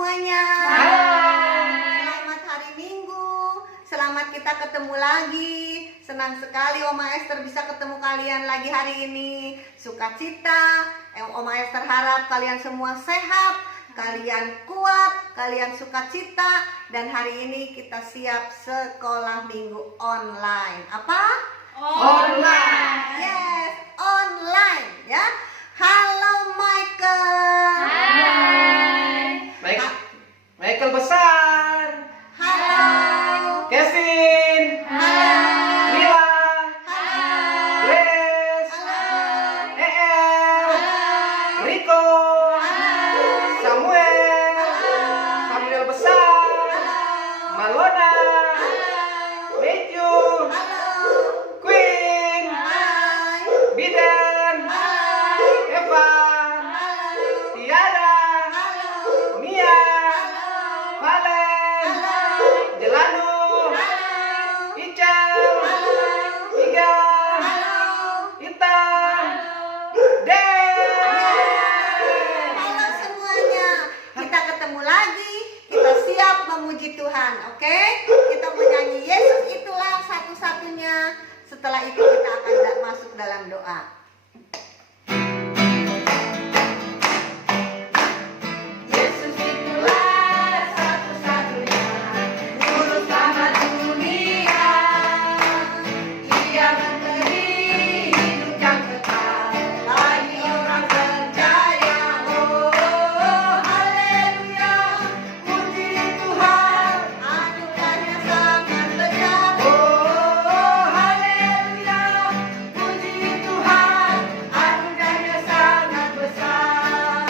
semuanya. Hai. Selamat hari Minggu. Selamat kita ketemu lagi. Senang sekali Oma Esther bisa ketemu kalian lagi hari ini. Sukacita. Oma Esther harap kalian semua sehat, kalian kuat, kalian sukacita. Dan hari ini kita siap sekolah minggu online. Apa? Online. Yes, online ya. Halo Michael. Hai. Michael besar. Halo. Kevin. Halo. Mila. Halo. Grace. Halo. EM. Rico. Samuel. Samuel besar. Malona. Matthew. Queen. Biden. Evan. Tiara. Mia. Valen. Delano. Ical. Igan. Intan. Halo semuanya. Kita ketemu lagi. Kita siap memuji Tuhan. Oke? Kita menyanyi Yesus itulah satu-satunya. Setelah itu kita akan masuk dalam doa. Yesus itulah satu-satunya juru selamat dunia. Ia memberi hidup yang kekal bagi orang percaya. Oh, haleluya, puji Tuhan, anugerahnya sangat besar. Oh, haleluya, puji Tuhan, anugerahnya sangat besar.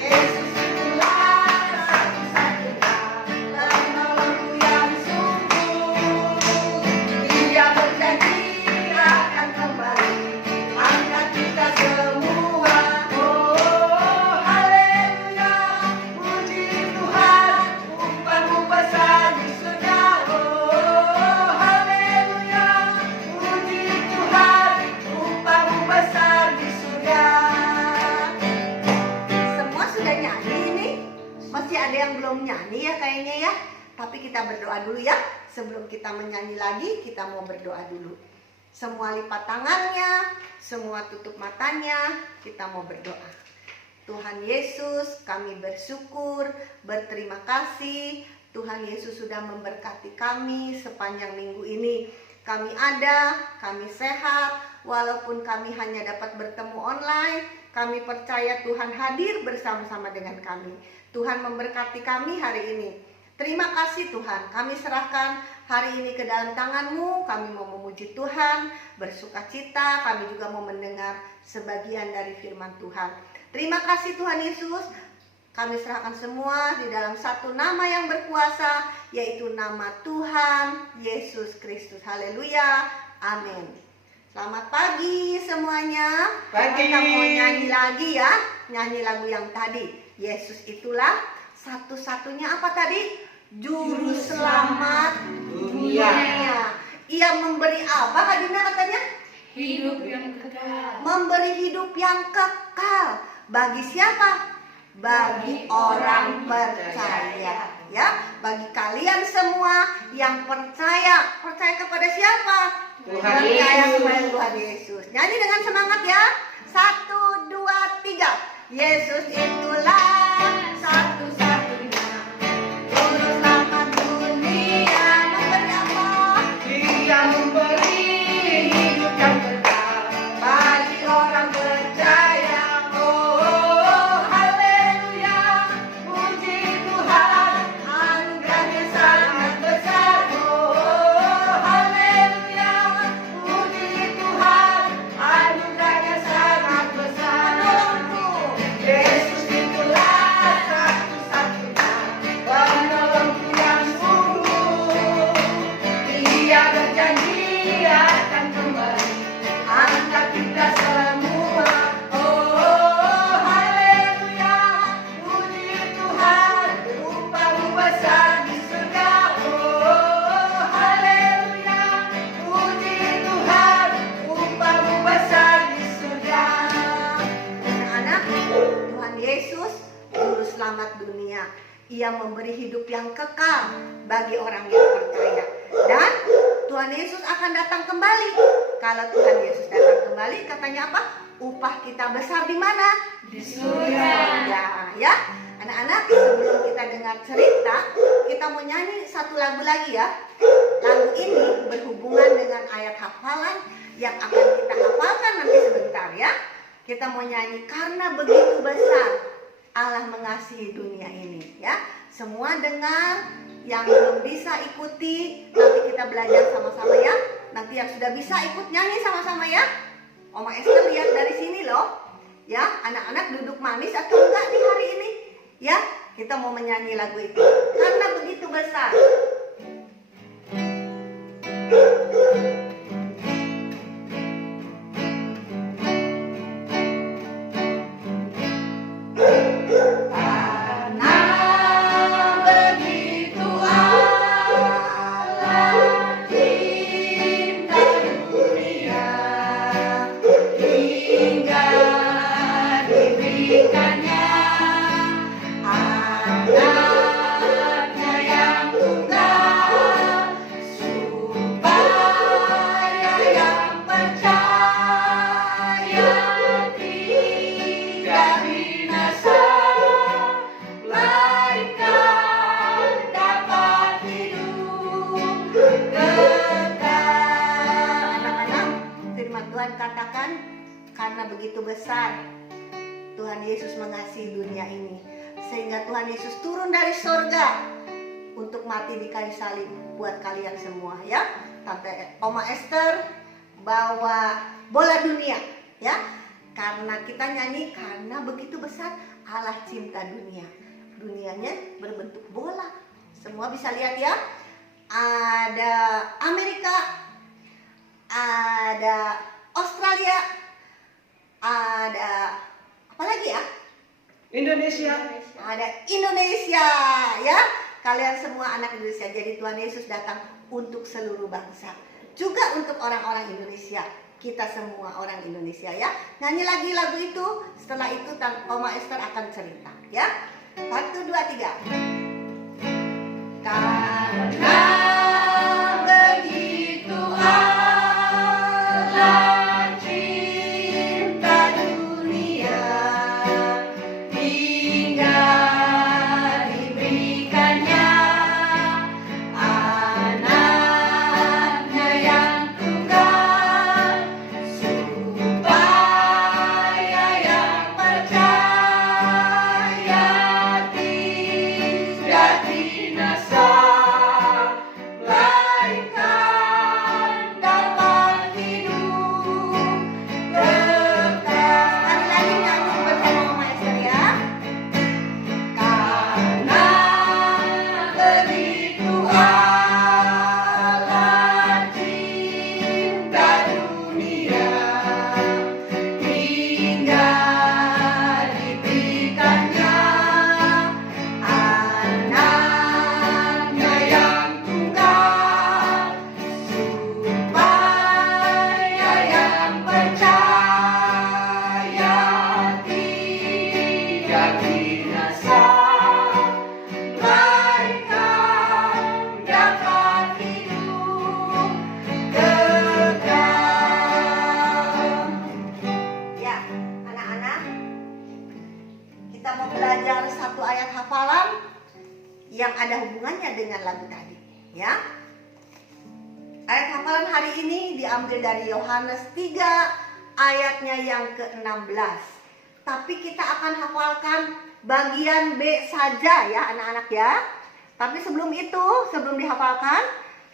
Yesus itulah satu-satunya penolongku yang sungguh. Dia berjanji akan kembali angkat kita semua. Oh, haleluya, puji Tuhan, upahmu besar di surga. Oh, haleluya, puji Tuhan, upahmu besar di surga. Semua sudah nyanyi ini? Masih ada yang belum nyanyi ya kayaknya ya. Tapi kita berdoa dulu ya. Sebelum kita menyanyi lagi, kita mau berdoa dulu. Semua lipat tangannya, semua tutup matanya, kita mau berdoa. Tuhan Yesus, kami bersyukur, berterima kasih. Tuhan Yesus sudah memberkati kami sepanjang minggu ini. Kami ada, kami sehat, walaupun kami hanya dapat bertemu online. Kami percaya Tuhan hadir bersama-sama dengan kami. Tuhan memberkati kami hari ini. Terima kasih Tuhan, kami serahkan hari ini ke dalam tangan-Mu. Kami mau memuji Tuhan, bersukacita. Kami juga mau mendengar sebagian dari firman Tuhan. Terima kasih Tuhan Yesus. Kami serahkan semua di dalam satu nama yang berkuasa, yaitu nama Tuhan Yesus Kristus. Haleluya, amin. Selamat pagi semuanya. Pagi. Kita mau nyanyi lagi ya. Nyanyi lagu yang tadi. Yesus itulah satu-satunya apa tadi? Juru selamat dunia. Ia memberi apa Kak Dina katanya? Hidup yang kekal. Memberi hidup yang kekal. Bagi siapa? Bagi orang percaya. Ya, bagi kalian semua yang percaya. Percaya kepada siapa? Tuhan Percaya Yesus. kepada Tuhan Yesus. Nyanyi dengan semangat ya. 1, 2, 3. Yesus itulah satu-satunya juru selamat dunia. Memberi apa? Dia memberi hidup yang kekal Bagi orang percaya. Oh, haleluya, puji Tuhan, Anugerahnya sangat besar. oh, haleluya, puji Tuhan, anugerahnya sangat besar. Tolongku. Yesus itulah satu-satunya penolongku yang sungguh. Dia berjanji akan kembali angkat kita semua. Oh, haleluya, puji Tuhan, upahmu besar di surga. Oh, haleluya, puji Tuhan, upahmu besar di surga. Anak-anak, Tuhan Yesus juru selamat dunia. Ia memberi hidup yang kekal bagi orang yang percaya. Dan Tuhan Yesus akan datang kembali. Kalau Tuhan Yesus datang kembali, katanya apa? Upah kita besar di mana? Di surga. Ya, anak-anak, sebelum kita dengar cerita, kita mau nyanyi satu lagu lagi ya. Lagu ini berhubungan dengan ayat hafalan yang akan kita hafalkan nanti sebentar ya. Kita mau nyanyi karena begitu besar Allah mengasihi dunia ini ya. Semua dengar, yang belum bisa ikuti nanti kita belajar sama-sama ya. Nanti yang sudah bisa ikut nyanyi sama-sama ya. Oma Esther lihat dari sini loh. Ya, anak-anak duduk manis atau enggak di hari ini? Ya, kita mau menyanyi lagu itu. Karena begitu besar. Katakan karena begitu besar Tuhan Yesus mengasihi dunia ini sehingga Tuhan Yesus turun dari sorga untuk mati di kayu salib buat kalian semua ya. Tante Oma Esther bawa bola dunia ya, karena kita nyanyi karena begitu besar Allah cinta dunia. Dunianya berbentuk bola, semua bisa lihat ya. Ada Amerika, ada Australia, ada apa lagi ya? Indonesia. Ada Indonesia ya. Kalian semua anak Indonesia. Jadi Tuhan Yesus datang untuk seluruh bangsa. Juga untuk orang-orang Indonesia. Kita semua orang Indonesia ya. Nyanyi lagi lagu itu. Setelah itu Oma Esther akan cerita ya. 1, 2, 3. Karena begitu Allah cinta dunia hingga diberikannya anaknya yang tunggal supaya yang percaya tidak binasa melainkan dapat hidup kekal. Sekali lagi nyanyi bersama Oma Esther ya. Karena begitu Allah cinta dunia hingga diberikannya anaknya yang tunggal supaya yang percaya tidak binasa melainkan dapat hidup kekal. Ya, anak-anak, kita mau belajar satu ayat hafalan yang ada hubungannya dengan lagu tadi ya. Ayat hafalan hari ini diambil dari Yohanes 3 ayatnya yang ke-16. Tapi kita akan hafalkan bagian B saja ya anak-anak ya. Tapi sebelum itu, sebelum dihafalkan,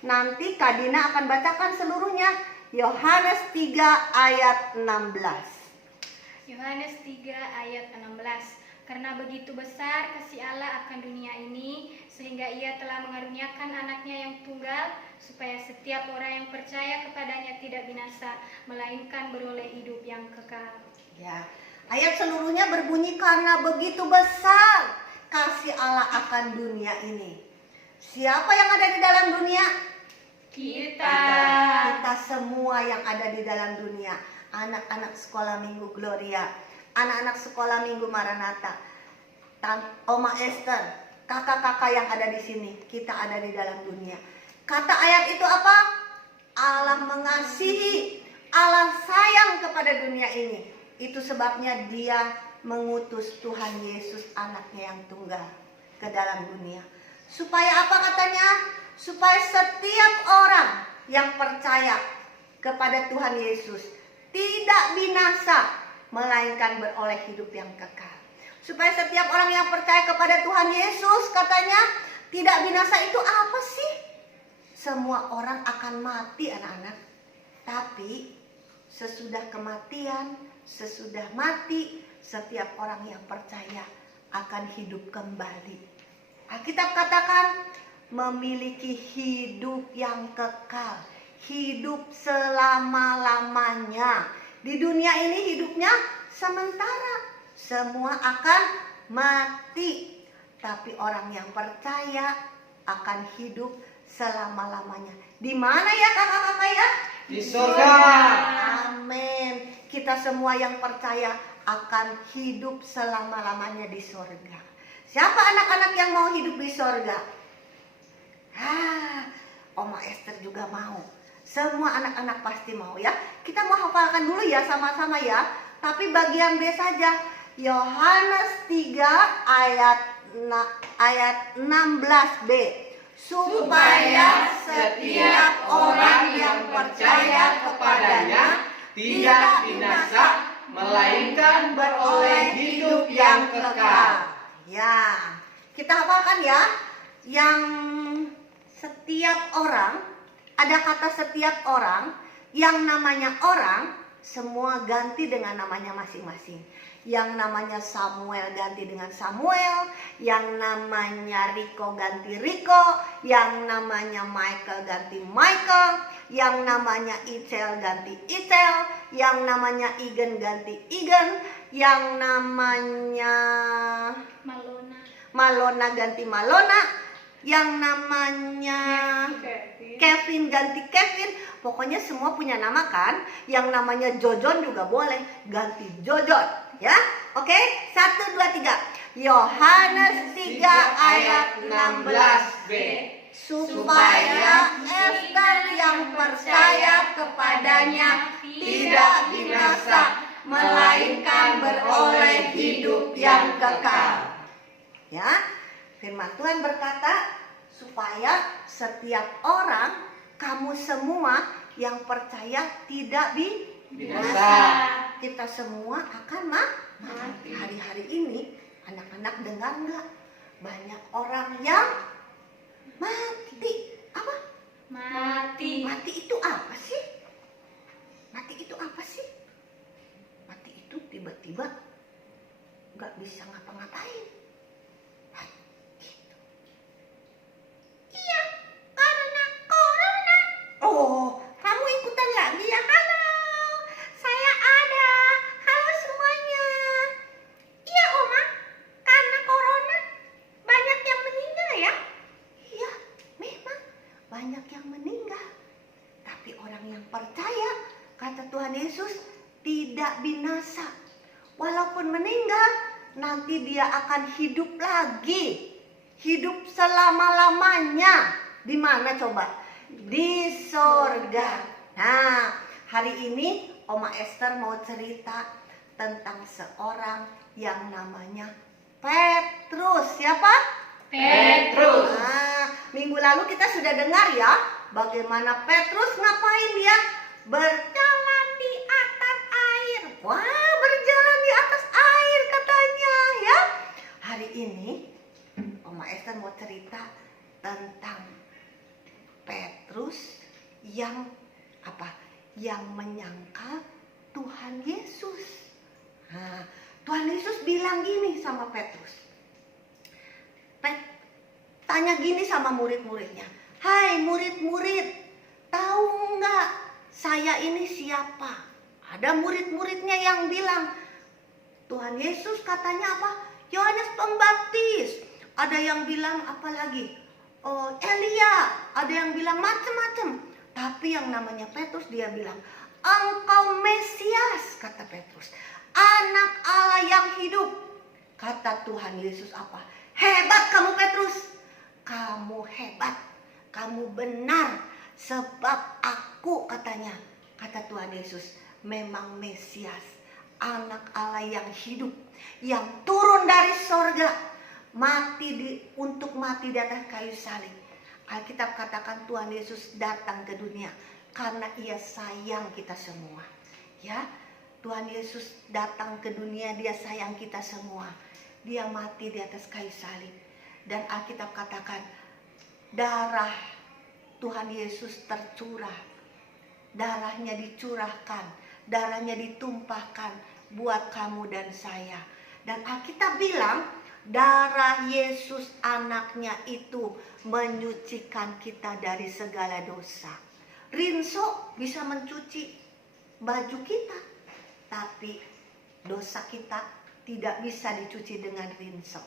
nanti Kak Dina akan bacakan seluruhnya. Yohanes 3 ayat 16. Yohanes 3 ayat 16. Karena begitu besar kasih Allah akan dunia ini, sehingga Ia telah mengaruniakan anaknya yang tunggal, supaya setiap orang yang percaya kepadanya tidak binasa, melainkan beroleh hidup yang kekal. Ya, ayat seluruhnya berbunyi karena begitu besar kasih Allah akan dunia ini. Siapa yang ada di dalam dunia? Kita. Kita semua yang ada di dalam dunia. Anak-anak sekolah minggu Gloria, anak-anak sekolah minggu Maranatha, Oma Esther, kakak-kakak yang ada di sini, kita ada di dalam dunia. Kata ayat itu apa? Allah mengasihi, Allah sayang kepada dunia ini. Itu sebabnya Dia mengutus Tuhan Yesus anaknya yang tunggal ke dalam dunia. Supaya apa katanya? Supaya setiap orang yang percaya kepada Tuhan Yesus tidak binasa, melainkan beroleh hidup yang kekal. Supaya setiap orang yang percaya kepada Tuhan Yesus, katanya tidak binasa itu apa sih? Semua orang akan mati anak-anak. Tapi sesudah kematian, sesudah mati, setiap orang yang percaya akan hidup kembali. Alkitab katakan memiliki hidup yang kekal, hidup selama-lamanya. Di dunia ini hidupnya sementara. Semua akan mati. Tapi orang yang percaya akan hidup selama-lamanya. Di mana ya kakak-kakak ya? Di surga. Amin. Kita semua yang percaya akan hidup selama-lamanya di surga. Siapa anak-anak yang mau hidup di surga? Oma Esther juga mau. Semua anak-anak pasti mau ya. Kita mau hafalkan dulu ya sama-sama ya. Tapi bagian B saja. Yohanes 3 ayat 16b. Supaya setiap orang yang percaya kepadanya tidak binasa, melainkan beroleh hidup yang kekal. Ya, kita hafalkan ya. Yang setiap orang, ada kata setiap orang, yang namanya orang, semua ganti dengan namanya masing-masing. Yang namanya Samuel ganti dengan Samuel, yang namanya Riko ganti Riko, yang namanya Michael ganti Michael, yang namanya Icel ganti Icel, yang namanya Igen ganti Igen, yang namanya Malona ganti Malona, yang namanya Kevin ganti Kevin. Pokoknya semua punya nama kan. Yang namanya Jojon juga boleh ganti Jojon. Ya, oke, 1, 2, 3. Yohanes 3 ayat 16b. Supaya Esther yang percaya kepadanya tidak binasa, melainkan beroleh hidup yang kekal. Ya, firman Tuhan berkata, supaya setiap orang, kamu semua yang percaya tidak binasa. Kita semua akan mati. Hari-hari ini anak-anak dengar nggak? Banyak orang yang mati. Apa? Mati. Mati itu apa sih? Mati itu apa sih? Mati itu tiba-tiba nggak bisa ngapa-ngapain. Gitu. Iya, karena corona. Oh, kamu ikutan lagi ya? Halo, saya ada. Halo semuanya. Iya Oma, karena corona banyak yang meninggal ya? Iya, memang banyak yang meninggal. Tapi orang yang percaya, kata Tuhan Yesus, tidak binasa. Walaupun meninggal, nanti dia akan hidup lagi. Hidup selama-lamanya. Di mana coba? Di sorga. Nah, hari ini Oma Esther mau cerita tentang seorang yang namanya Petrus. Siapa? Petrus. Nah, minggu lalu kita sudah dengar ya, bagaimana Petrus ngapain dia? Berjalan di atas air. Wah, berjalan di atas air katanya ya. Hari ini Oma Esther mau cerita tentang Petrus yang apa? Yang menyangkal Tuhan Yesus. Nah, Tuhan Yesus bilang gini sama Petrus. Tanya gini sama murid-muridnya. Hai murid-murid, tahu nggak saya ini siapa? Ada murid-muridnya yang bilang, Tuhan Yesus katanya apa? Yohanes Pembaptis. Ada yang bilang apa lagi? Oh, Elia. Ada yang bilang macam-macam. Tapi yang namanya Petrus dia bilang, engkau Mesias, kata Petrus. Anak Allah yang hidup. Kata Tuhan Yesus apa? Hebat kamu Petrus. kamu hebat, kamu benar, sebab aku, katanya, kata Tuhan Yesus, memang Mesias, anak Allah yang hidup, yang turun dari sorga, untuk mati di atas kayu salib. Alkitab katakan Tuhan Yesus datang ke dunia karena ia sayang kita semua. Ya, Tuhan Yesus datang ke dunia, dia sayang kita semua. Dia mati di atas kayu salib. Dan Alkitab katakan darah Tuhan Yesus tercurah. Darahnya dicurahkan, darahnya ditumpahkan buat kamu dan saya. Dan Alkitab bilang darah Yesus anaknya itu menyucikan kita dari segala dosa. Rinso bisa mencuci baju kita, tapi dosa kita tidak bisa dicuci dengan rinso.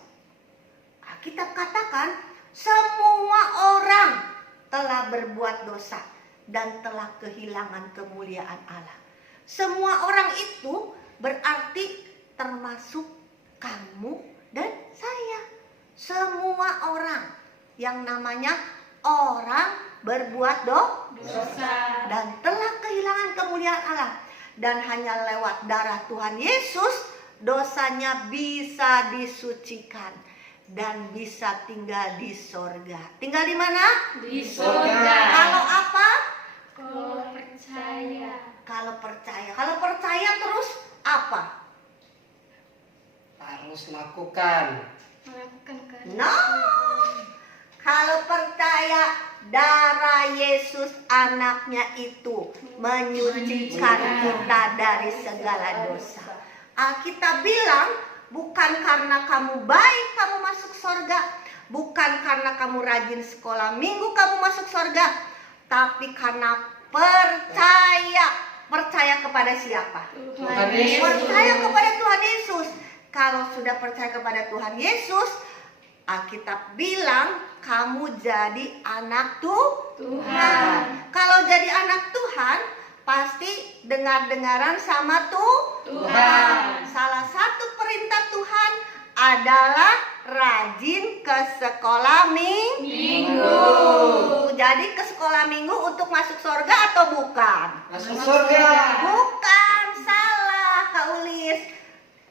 Alkitab katakan semua orang telah berbuat dosa dan telah kehilangan kemuliaan Allah. Semua orang itu berarti termasuk kamu dan saya. Semua orang yang namanya orang berbuat Dosa. dan telah kehilangan kemuliaan Allah. Dan hanya lewat darah Tuhan Yesus dosanya bisa disucikan dan bisa tinggal di sorga. Tinggal di mana? Di sorga. Kalau apa? Kalau percaya. Kalau percaya. Kalau percaya terus apa? Harus lakukan. Melakukan kehendak No. Kalau percaya darah Yesus anaknya itu menyucikan kita dari segala dosa. Alkitab bilang bukan karena kamu baik kamu masuk surga, bukan karena kamu rajin sekolah minggu kamu masuk surga, tapi karena percaya. Percaya kepada siapa? Tuhan Yesus. Percaya kepada Tuhan Yesus. Kalau sudah percaya kepada Tuhan Yesus, Alkitab bilang kamu jadi anak Tuhan. Kalau jadi anak Tuhan, pasti dengar-dengaran sama Tuhan. Salah satu perintah Tuhan adalah rajin ke sekolah minggu. Jadi ke sekolah minggu untuk masuk surga atau bukan? Masuk surga. Bukan, salah Kak Ulis.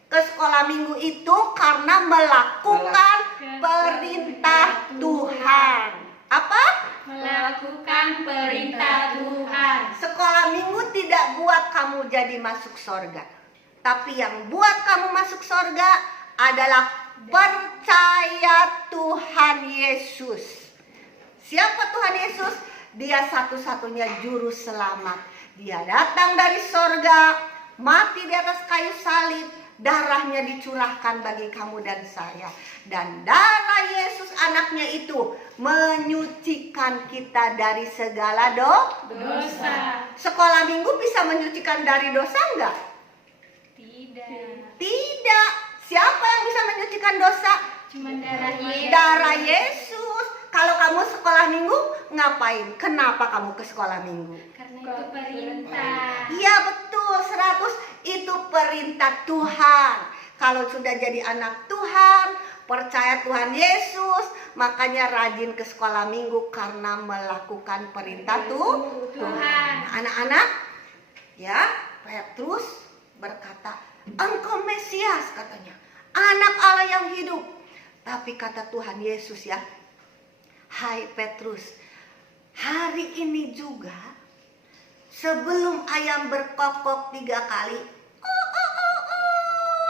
Ke sekolah minggu itu karena melakukan perintah Tuhan. Apa? Melakukan perintah Tuhan. Sekolah minggu tidak buat kamu jadi masuk surga. Tapi yang buat kamu masuk surga adalah percaya Tuhan Yesus. Siapa Tuhan Yesus? Dia satu-satunya juru selamat. Dia datang dari surga, mati di atas kayu salib, darahnya dicurahkan bagi kamu dan saya. Dan darah Yesus anaknya itu menyucikan kita dari segala Dosa. Sekolah minggu bisa menyucikan dari dosa enggak? Tidak. Tidak. Siapa yang bisa menyucikan dosa? Cuma darah Yesus. Darah Yesus. Kalau kamu sekolah minggu, ngapain? Kenapa kamu ke sekolah minggu? Karena itu perintah. Iya betul, 100 itu perintah Tuhan. Kalau sudah jadi anak Tuhan, percaya Tuhan Yesus, makanya rajin ke sekolah minggu karena melakukan perintah Tuhan. Anak-anak, ya, Petrus berkata, engkau Mesias, katanya, anak Allah yang hidup. Tapi kata Tuhan Yesus, ya, hai Petrus, hari ini juga sebelum ayam berkokok 3 kali.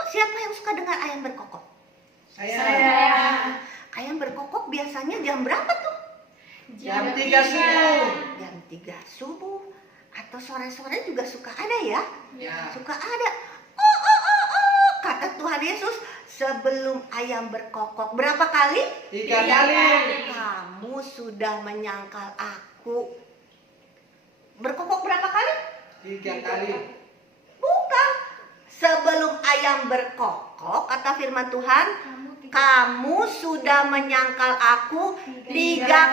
Siapa yang suka dengar ayam berkokok? Saya. Ayam berkokok biasanya jam berapa tuh? Jam 3 subuh. Jam 3 subuh. Atau sore-sore juga suka ada ya? Ya. Suka ada. Kata Tuhan Yesus, sebelum ayam berkokok berapa kali? 3 kali. Kamu sudah menyangkal aku. Berkokok berapa kali? 3 kali. Bukan. Sebelum ayam berkokok, kata firman Tuhan, kamu sudah menyangkal aku 3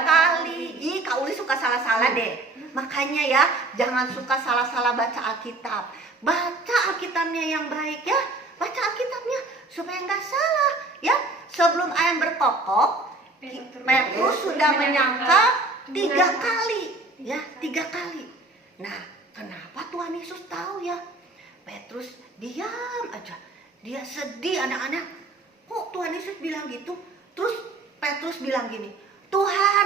kali. Ih, Kak Uli suka salah-salah deh. Makanya ya, jangan suka salah-salah baca Alkitab. Baca Alkitabnya yang baik ya. Baca Alkitabnya supaya nggak salah ya. Sebelum ayam berkokok, Petrus sudah menyangka 3 kali, ya 3 kali. Nah, kenapa Tuhan Yesus tahu ya? Petrus diam aja, dia sedih anak-anak. Kok Tuhan Yesus bilang gitu? Terus Petrus bilang gini, Tuhan,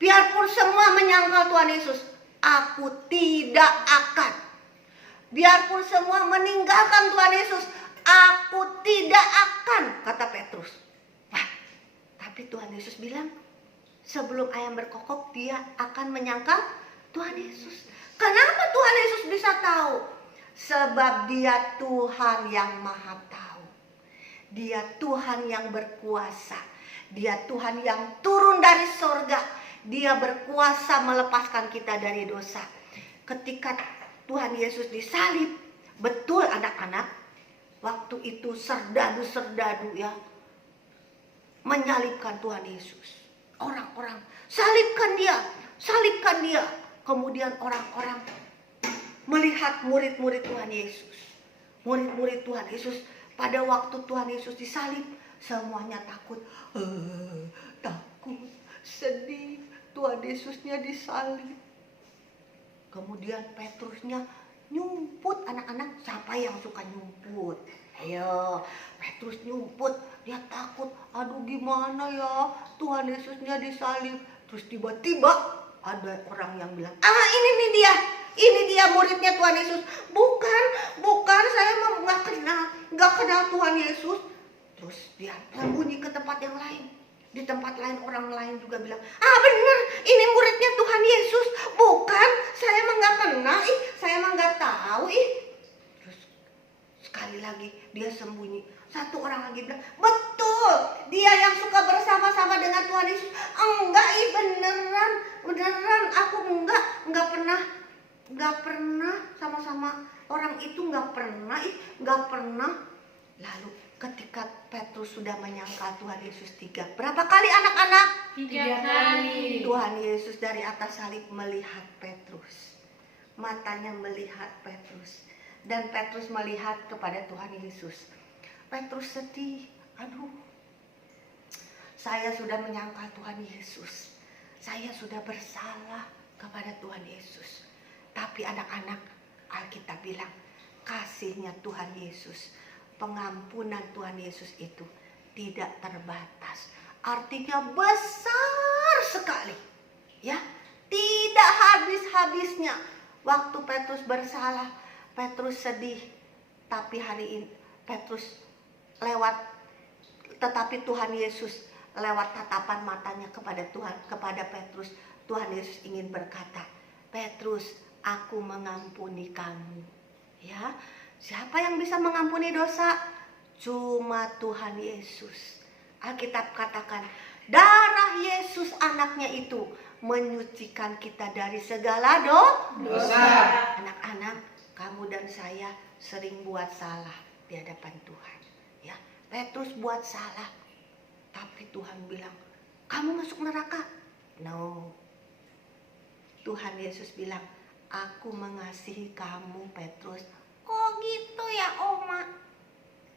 biarpun semua menyangkal Tuhan Yesus, aku tidak akan. Biarpun semua meninggalkan Tuhan Yesus, aku tidak akan, kata Petrus. Wah, tapi Tuhan Yesus bilang, sebelum ayam berkokok, dia akan menyangkal Tuhan Yesus. Kenapa Tuhan Yesus bisa tahu? Sebab dia Tuhan yang maha tahu. Dia Tuhan yang berkuasa. Dia Tuhan yang turun dari sorga. Dia berkuasa melepaskan kita dari dosa. Ketika Tuhan Yesus disalib, betul anak-anak, waktu itu serdadu-serdadu ya menyalibkan Tuhan Yesus. Orang-orang salibkan dia. Kemudian orang-orang melihat murid-murid Tuhan Yesus. Murid-murid Tuhan Yesus pada waktu Tuhan Yesus disalib, semuanya takut. Takut, sedih, Tuhan Yesusnya disalib. Kemudian Petrusnya nyumput anak-anak. Siapa yang suka nyumput? Ayo, Petrus nyumput. Dia takut. Aduh gimana ya, Tuhan Yesusnya disalib. Terus tiba-tiba ada orang yang bilang, ini dia muridnya Tuhan Yesus. Bukan, saya nggak kenal Tuhan Yesus. Terus dia sembunyi ke tempat yang lain. Di tempat lain orang lain juga bilang, benar, ini muridnya Tuhan Yesus. Bukan, saya mah nggak kenal, saya mah nggak tahu. Terus sekali lagi dia sembunyi. Satu orang lagi bilang, betul, dia yang suka bersama-sama dengan Tuhan Yesus. Enggak, beneran, aku nggak pernah sama-sama orang itu, nggak pernah. Lalu ketika Petrus sudah menyangkal Tuhan Yesus berapa kali anak-anak? 3 kali. Tuhan Yesus dari atas salib melihat Petrus. Matanya melihat Petrus. Dan Petrus melihat kepada Tuhan Yesus. Petrus sedih. Aduh, saya sudah menyangkal Tuhan Yesus. Saya sudah bersalah kepada Tuhan Yesus. Tapi anak-anak, Alkitab bilang, kasihnya Tuhan Yesus, pengampunan Tuhan Yesus itu tidak terbatas. Artinya besar sekali. Ya, tidak habis-habisnya. Waktu Petrus bersalah, Petrus sedih. Tapi hari ini Petrus tetapi Tuhan Yesus lewat tatapan matanya kepada Petrus, Tuhan Yesus ingin berkata, Petrus, aku mengampuni kamu. Ya, siapa yang bisa mengampuni dosa? Cuma Tuhan Yesus. Alkitab katakan, darah Yesus anaknya itu menyucikan kita dari segala dosa. Anak-anak, kamu dan saya sering buat salah di hadapan Tuhan. Ya, Petrus buat salah, tapi Tuhan bilang, kamu masuk neraka. No. Tuhan Yesus bilang, aku mengasihi kamu Petrus. Kok gitu ya Oma?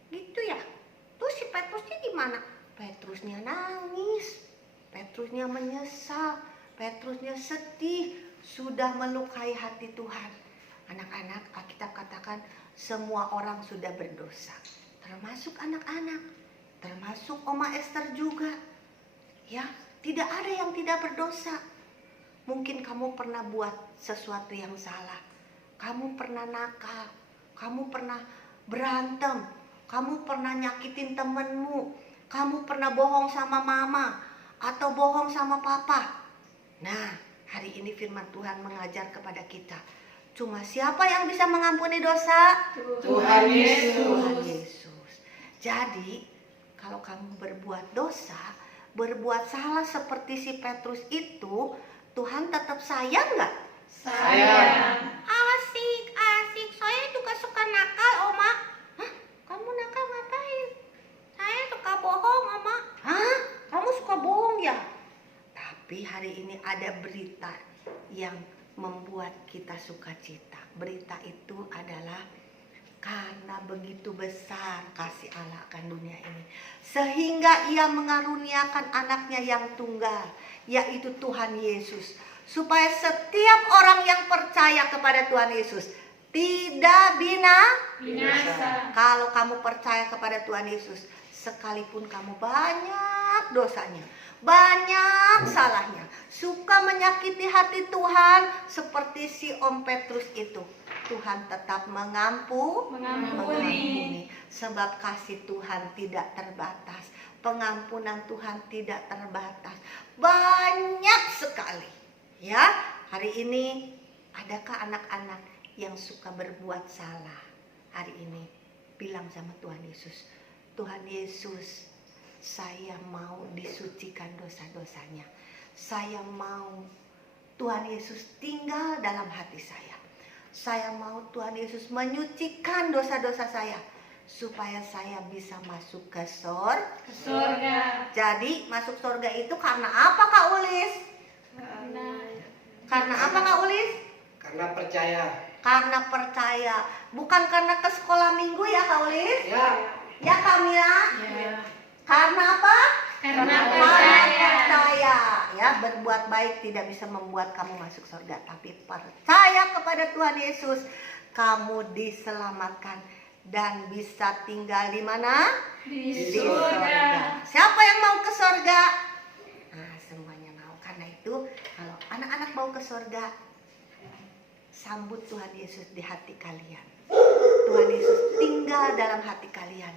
Gitu ya? Terus si Petrusnya gimana? Petrusnya nangis, Petrusnya menyesal, Petrusnya sedih, sudah melukai hati Tuhan. Anak-anak, Alkitab katakan semua orang sudah berdosa, termasuk anak-anak, termasuk Oma Esther juga. Ya, tidak ada yang tidak berdosa. Mungkin kamu pernah buat sesuatu yang salah, kamu pernah nakal, kamu pernah berantem, kamu pernah nyakitin temenmu, kamu pernah bohong sama mama atau bohong sama papa. Nah, hari ini firman Tuhan mengajar kepada kita, cuma siapa yang bisa mengampuni dosa? Tuhan Yesus. Tuhan Yesus. Jadi, kalau kamu berbuat dosa, berbuat salah seperti si Petrus itu, Tuhan tetap sayang nggak? Sayang. Asik. Saya juga suka nakal, Oma. Hah? Kamu nakal ngapain? Saya suka bohong, Oma. Hah? Kamu suka bohong ya? Tapi hari ini ada berita yang membuat kita sukacita. Berita itu adalah Karena begitu besar kasih Allah akan dunia ini, sehingga ia mengaruniakan anaknya yang tunggal, yaitu Tuhan Yesus, supaya setiap orang yang percaya kepada Tuhan Yesus tidak binasa. Kalau kamu percaya kepada Tuhan Yesus, sekalipun kamu banyak dosanya, banyak salahnya, suka menyakiti hati Tuhan seperti si Om Petrus itu, Tuhan tetap mengampuni. Sebab kasih Tuhan tidak terbatas, pengampunan Tuhan tidak terbatas, banyak sekali. Ya, hari ini adakah anak-anak yang suka berbuat salah? Hari ini bilang sama Tuhan Yesus, Tuhan Yesus, saya mau disucikan dosa-dosanya. Saya mau Tuhan Yesus tinggal dalam hati saya. Saya mau Tuhan Yesus menyucikan dosa-dosa saya, supaya saya bisa masuk ke Surga. Jadi masuk surga itu karena apa Kak Ulis? Karena apa Kak Ulis? Karena percaya. Karena percaya. Bukan karena ke sekolah minggu ya Kak Ulis? Ya. Ya Kak Mira? Ya. Karena apa? Karena percaya. Ya, berbuat baik tidak bisa membuat kamu masuk surga, tapi percaya kepada Tuhan Yesus, kamu diselamatkan dan bisa tinggal di mana? Di surga. Siapa yang mau ke surga? Nah, semuanya mau. Karena itu, kalau anak-anak mau ke surga, sambut Tuhan Yesus di hati kalian. Tuhan Yesus tinggal dalam hati kalian.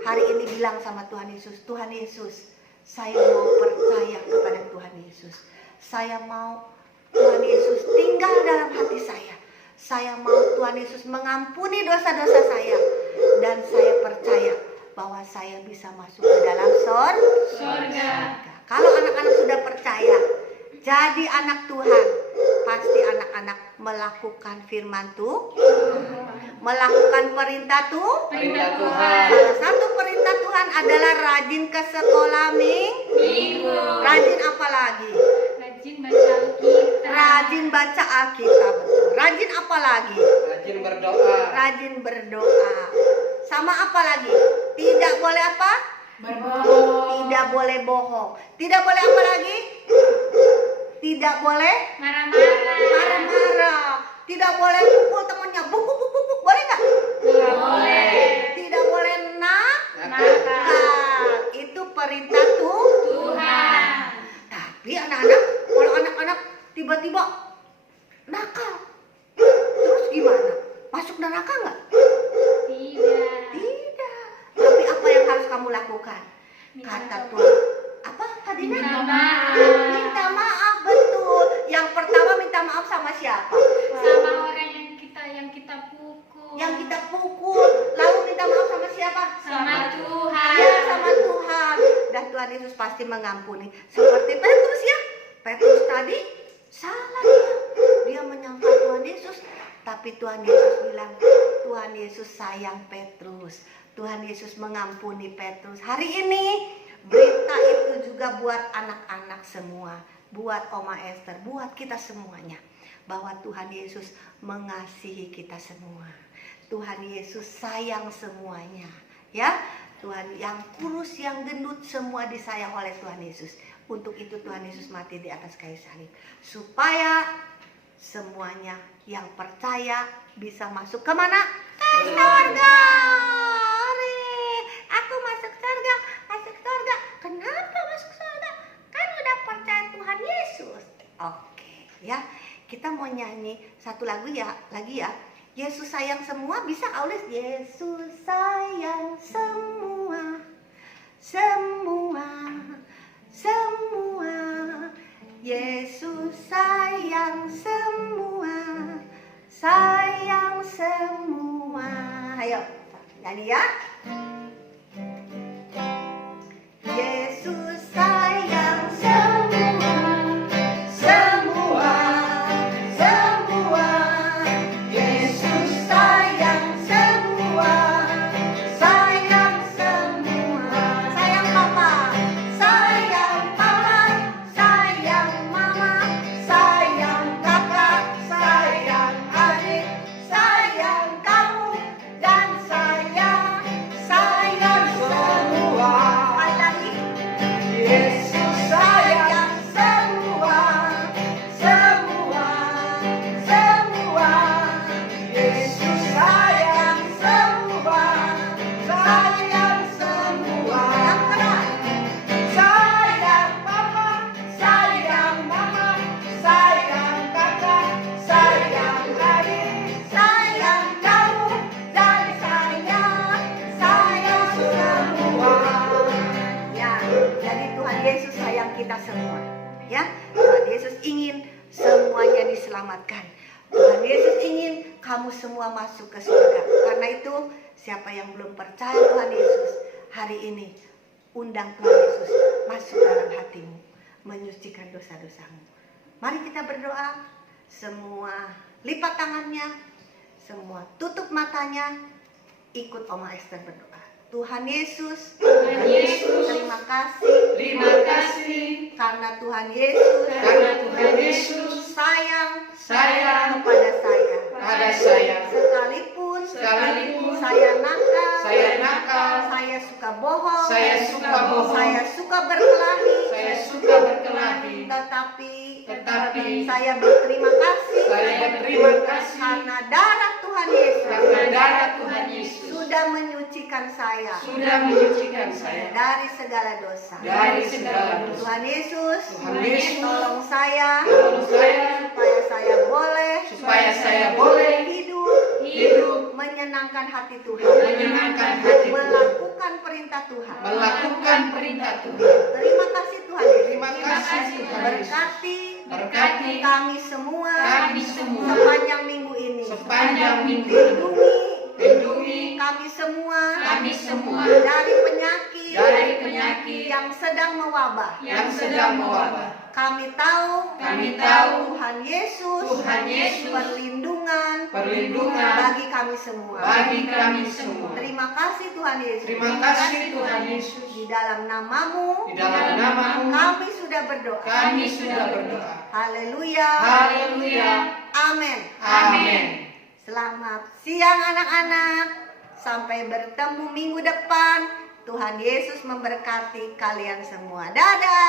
Hari ini bilang sama Tuhan Yesus, Tuhan Yesus, saya mau percaya kepada Tuhan Yesus. Saya mau Tuhan Yesus tinggal dalam hati saya. Saya mau Tuhan Yesus mengampuni dosa-dosa saya. Dan saya percaya bahwa saya bisa masuk ke dalam surga. Kalau anak-anak sudah percaya, jadi anak Tuhan, pasti anak-anak melakukan firman Tuhan, melakukan perintah Tuhan. Salah satu perintah Tuhan adalah rajin ke sekolah minggu. Rajin apa lagi? Rajin baca Alkitab. Rajin baca Alkitab. Rajin apa lagi? Rajin berdoa. Rajin berdoa. Sama apa lagi? Tidak boleh apa? Berbohong. Tidak boleh bohong. Tidak boleh apa lagi? Tidak boleh marah-marah. Tidak boleh pukul temannya. Buk. Boleh nggak? Nggak boleh. Tidak boleh Nakal. Itu perintah Tuhan. Tapi anak-anak, kalau anak-anak tiba-tiba nakal, terus gimana? Masuk neraka nggak? Tidak. Tidak. Tapi apa yang harus kamu lakukan? Kata Tuhan, apa tadinya? Minta maaf. Minta maaf, betul. Yang pertama minta maaf sama siapa? Sama orang yang kita pukul. Yang kita pukul. Lalu minta maaf sama siapa? Sama Tuhan. Ya, sama Tuhan. Dan Tuhan Yesus pasti mengampuni. Seperti Petrus ya. Petrus tadi salah dia. Dia menyangka Tuhan Yesus. Tapi Tuhan Yesus bilang, Tuhan Yesus sayang Petrus. Tuhan Yesus mengampuni Petrus. Hari ini berita itu juga buat anak-anak semua. Buat Oma Esther, buat kita semuanya. Bahwa Tuhan Yesus mengasihi kita semua. Tuhan Yesus sayang semuanya. Ya, Tuhan yang kurus, yang gendut, semua disayang oleh Tuhan Yesus. Untuk itu Tuhan Yesus mati di atas kayu salib. Supaya semuanya yang percaya bisa masuk ke mana? Ke surga. Aku masuk surga, masuk surga. Kenapa masuk surga? Kan udah percaya Tuhan Yesus. Oke, ya. Kita mau nyanyi satu lagu ya, lagi ya. Yesus sayang semua, bisa Aulis? Yesus sayang semua, semua, semua. Yesus sayang semua, sayang semua. Ayo, nyanyi ya. Yesus sayang semua, semua, semua. Yesus sayang semua, sayang semua. Sayang papa, sayang mama, sayang mama, sayang kakak, sayang adik, sayang kakak. Yesus sayang kita semua. Ya, Tuhan Yesus ingin semuanya diselamatkan. Tuhan Yesus ingin kamu semua masuk ke surga. Karena itu, siapa yang belum percaya Tuhan Yesus, hari ini undang Tuhan Yesus masuk dalam hatimu, menyucikan dosa-dosamu. Mari kita berdoa. Semua lipat tangannya, semua tutup matanya, ikut Oma Esther berdoa. Tuhan Yesus, terima kasih karena Tuhan Yesus sayang kepada saya. Sekalipun saya nakal, saya suka bohong, saya suka berkelahi, tetapi saya berterima kasih karena darah Tuhan Yesus sudah menyucikan saya dari segala dosa. Tuhan Yesus, tolong saya supaya saya boleh hidup menyenangkan hati Tuhan, melakukan perintah Tuhan. Terima kasih Tuhan Yesus. Berkati kami semua sepanjang minggu ini. Lindungi kami semua dari penyakit yang sedang mewabah. Kami tahu Tuhan Yesus perlindungan bagi kami semua. Terima kasih Tuhan Yesus. Di dalam namamu kami sudah berdoa. Haleluya. Amin. Selamat siang anak-anak. Sampai bertemu minggu depan. Tuhan Yesus memberkati kalian semua. Dadah.